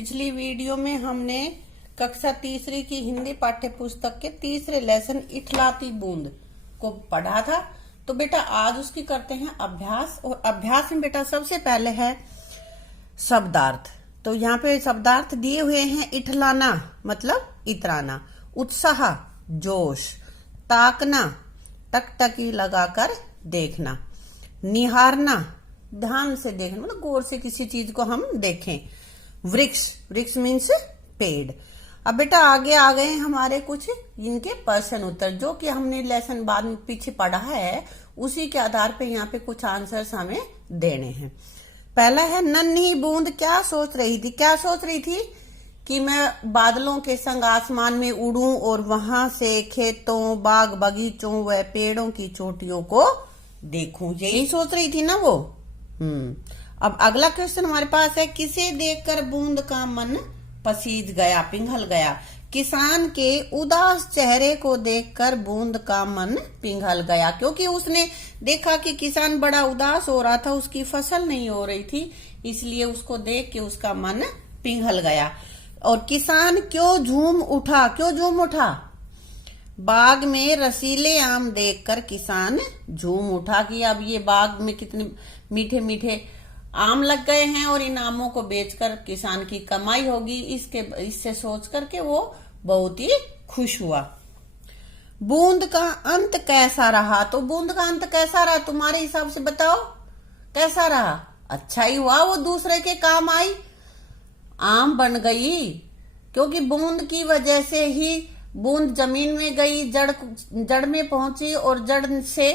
पिछली वीडियो में हमने कक्षा तीसरी की हिंदी पाठ्य पुस्तक के तीसरे लेसन इठलाती बूंद को पढ़ा था। तो बेटा आज उसकी करते हैं अभ्यास। और अभ्यास में बेटा सबसे पहले है शब्दार्थ। तो यहाँ पे शब्दार्थ दिए हुए हैं। इठलाना मतलब इतराना, उत्साह जोश, ताकना टकटकी लगाकर देखना, निहारना ध्यान से देखना मतलब गौर से किसी चीज को हम देखें, वृक्ष वृक्ष मीन्स पेड़। अब बेटा आगे आ गए हमारे कुछ इनके प्रश्न उत्तर जो कि हमने लेसन बाद में पीछे पढ़ा है, उसी के आधार पे यहाँ पे कुछ आंसर्स हमें देने हैं। पहला है नन्ही बूंद क्या सोच रही थी। क्या सोच रही थी कि मैं बादलों के संग आसमान में उड़ूं और वहां से खेतों बाग बगीचों व पेड़ों की चोटियों को देखूं, यही सोच रही थी ना वो। अब अगला क्वेश्चन हमारे पास है किसे देखकर बूंद का मन पसीज गया, पिघल गया। किसान के उदास चेहरे को देखकर बूंद का मन पिघल गया, क्योंकि उसने देखा कि किसान बड़ा उदास हो रहा था, उसकी फसल नहीं हो रही थी, इसलिए उसको देख के उसका मन पिघल गया। और किसान क्यों झूम उठा, क्यों झूम उठा। बाग में रसीले आम देखकर किसान झूम उठा कि अब ये बाग में कितने मीठे मीठे आम लग गए हैं और इन आमों को बेचकर किसान की कमाई होगी, इससे सोच करके वो बहुत ही खुश हुआ। बूंद का अंत कैसा रहा। तो बूंद का अंत कैसा रहा तुम्हारे हिसाब से बताओ, कैसा रहा। अच्छा ही हुआ, वो दूसरे के काम आई, आम बन गई, क्योंकि बूंद की वजह से ही बूंद जमीन में गई, जड़ में पहुंची और जड़ से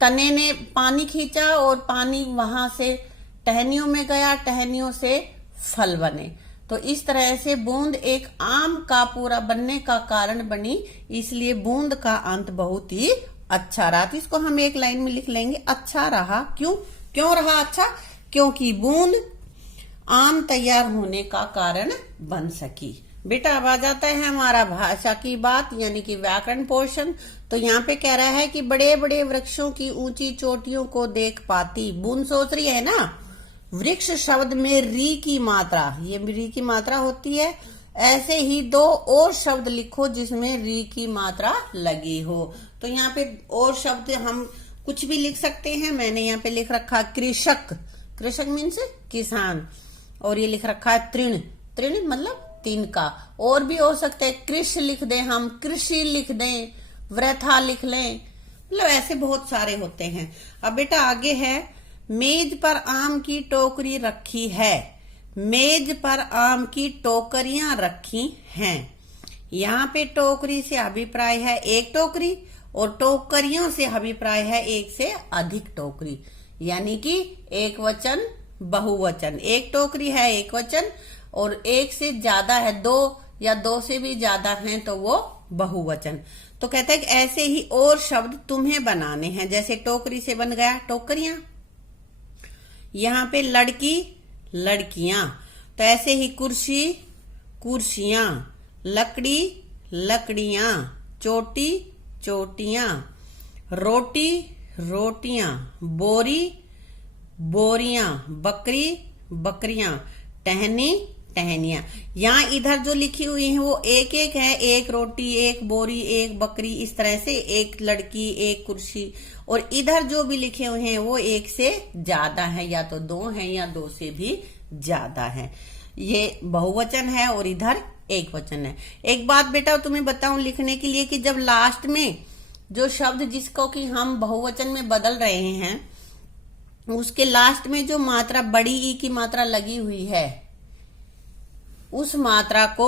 तने ने पानी खींचा और पानी वहां से टहनियों में गया, टहनियों से फल बने। तो इस तरह से बूंद एक आम का पूरा बनने का कारण बनी, इसलिए बूंद का अंत बहुत ही अच्छा रहा। तो इसको हम एक लाइन में लिख लेंगे, अच्छा रहा। क्यों रहा अच्छा, क्योंकि बूंद आम तैयार होने का कारण बन सकी। बेटा अब आ जाता है हमारा भाषा की बात यानी कि व्याकरण पोर्शन। तो यहाँ पे कह रहा है कि बड़े बड़े वृक्षों की ऊंची चोटियों को देख पाती बूंद सोच रही है ना। वृक्ष शब्द में री की मात्रा, ये री की मात्रा होती है। ऐसे ही दो और शब्द लिखो जिसमें री की मात्रा लगी हो। तो यहाँ पे और शब्द हम कुछ भी लिख सकते हैं। मैंने यहाँ पे लिख रखा कृषक, कृषक मीन्स किसान, और ये लिख रखा है तृण, तृण मतलब तिनका। और भी हो सकते हैं, कृषि लिख दें हम, कृषि लिख दें, वृथा लिख लें, मतलब ऐसे बहुत सारे होते हैं। अब बेटा आगे है मेज पर आम की टोकरी रखी है। मेज पर आम की टोकरियां रखी हैं। यहाँ पे टोकरी से अभिप्राय है एक टोकरी और टोकरियों से अभिप्राय है एक से अधिक टोकरी, यानी कि एक वचन बहुवचन। एक टोकरी है एक वचन और एक से ज्यादा है दो या दो से भी ज्यादा हैं तो वो बहुवचन। तो कहता है कि ऐसे ही और शब्द तुम्हें बनाने हैं। जैसे टोकरी से बन गया टोकरियां, यहाँ पे लड़की लड़कियां, तो ऐसे ही कुर्सी कुर्सियां, लकड़ी लकड़ियां, चोटी चोटियां, रोटी रोटियां, बोरी बोरियां, बकरी बकरियां, टहनी टहनियां। यहाँ इधर जो लिखी हुई है वो एक एक है, एक रोटी एक बोरी एक बकरी, इस तरह से एक लड़की एक कुर्सी। और इधर जो भी लिखे हुए हैं वो एक से ज्यादा है, या तो दो हैं या दो से भी ज्यादा है। ये बहुवचन है और इधर एक वचन है। एक बात बेटा तुम्हें बताऊं लिखने के लिए कि जब लास्ट में जो शब्द जिसको कि हम बहुवचन में बदल रहे हैं उसके लास्ट में जो मात्रा बड़ी ई की मात्रा लगी हुई है, उस मात्रा को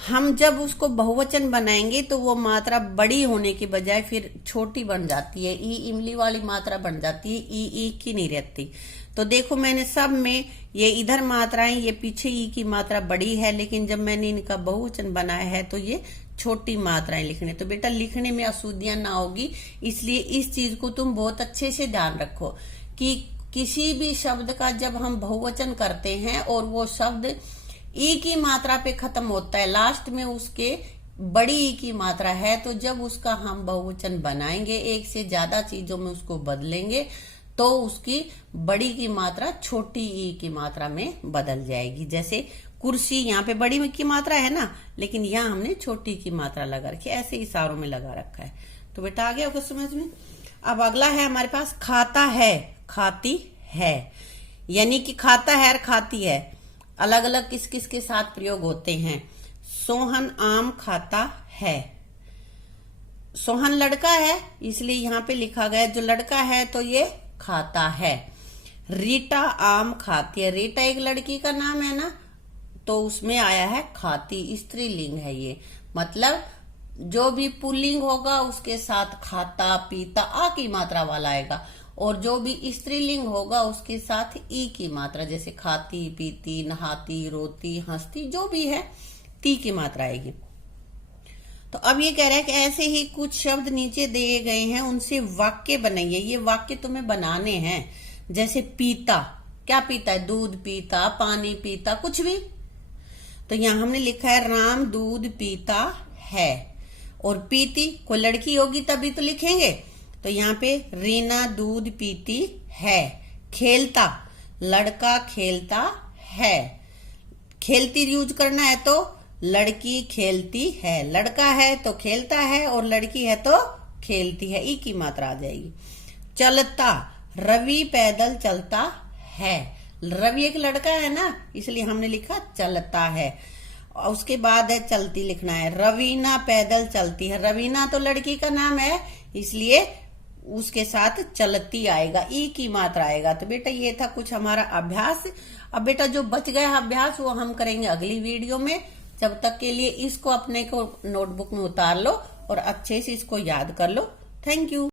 हम जब उसको बहुवचन बनाएंगे तो वो मात्रा बड़ी होने के बजाय फिर छोटी बन जाती है, ई इमली वाली मात्रा बन जाती है, ई की नहीं रहती। तो देखो मैंने सब में ये इधर मात्राएं, ये पीछे ई की मात्रा बड़ी है, लेकिन जब मैंने इनका बहुवचन बनाया है तो ये छोटी मात्राएं लिखने। तो बेटा लिखने में अशुद्धियां ना होगी, इसलिए इस चीज को तुम बहुत अच्छे से ध्यान रखो कि किसी भी शब्द का जब हम बहुवचन करते हैं और वो शब्द ई की मात्रा पे खत्म होता है, लास्ट में उसके बड़ी ई की मात्रा है, तो जब उसका हम बहुवचन बनाएंगे एक से ज्यादा चीजों में उसको बदलेंगे तो उसकी बड़ी की मात्रा छोटी ई की मात्रा में बदल जाएगी। जैसे कुर्सी यहाँ पे बड़ी की मात्रा है ना, लेकिन यहाँ हमने छोटी की मात्रा लगा रखी है, ऐसे इशारों में लगा रखा है। तो बेटा आ गया आपको समझ में। अब अगला है हमारे पास खाता है, खाती है, यानी कि खाता है और खाती है अलग अलग किस किस के साथ प्रयोग होते हैं। सोहन आम खाता है, सोहन लड़का है इसलिए यहाँ पे लिखा गया जो लड़का है तो ये खाता है। रीटा आम खाती है, रीटा एक लड़की का नाम है ना, तो उसमें आया है खाती, स्त्रीलिंग है ये, मतलब जो भी पुल्लिंग होगा उसके साथ खाता पीता आ की मात्रा वाला आएगा, और जो भी स्त्रीलिंग होगा उसके साथ ई की मात्रा, जैसे खाती पीती नहाती रोती हंसती जो भी है ती की मात्रा आएगी। तो अब ये कह रहा है कि ऐसे ही कुछ शब्द नीचे दिए गए हैं, उनसे वाक्य बनाइए। ये वाक्य तुम्हें बनाने हैं, जैसे पीता, क्या पीता है, दूध पीता, पानी पीता, कुछ भी। तो यहाँ हमने लिखा है राम दूध पीता है, और पीती कोई लड़की होगी तभी तो लिखेंगे, तो यहाँ पे रीना दूध पीती है। खेलता, लड़का खेलता है, खेलती यूज करना है तो लड़की खेलती है, लड़का है तो खेलता है और लड़की है तो खेलती है, ई की मात्रा आ जाएगी। चलता, रवि पैदल चलता है, रवि एक लड़का है ना इसलिए हमने लिखा चलता है। और उसके बाद है चलती लिखना है, रवीना पैदल चलती है, रवीना तो लड़की का नाम है इसलिए उसके साथ चलती आएगा, ई की मात्रा आएगा। तो बेटा ये था कुछ हमारा अभ्यास। अब बेटा जो बच गया अभ्यास वो हम करेंगे अगली वीडियो में। जब तक के लिए इसको अपने को नोटबुक में उतार लो और अच्छे से इसको याद कर लो। Thank you.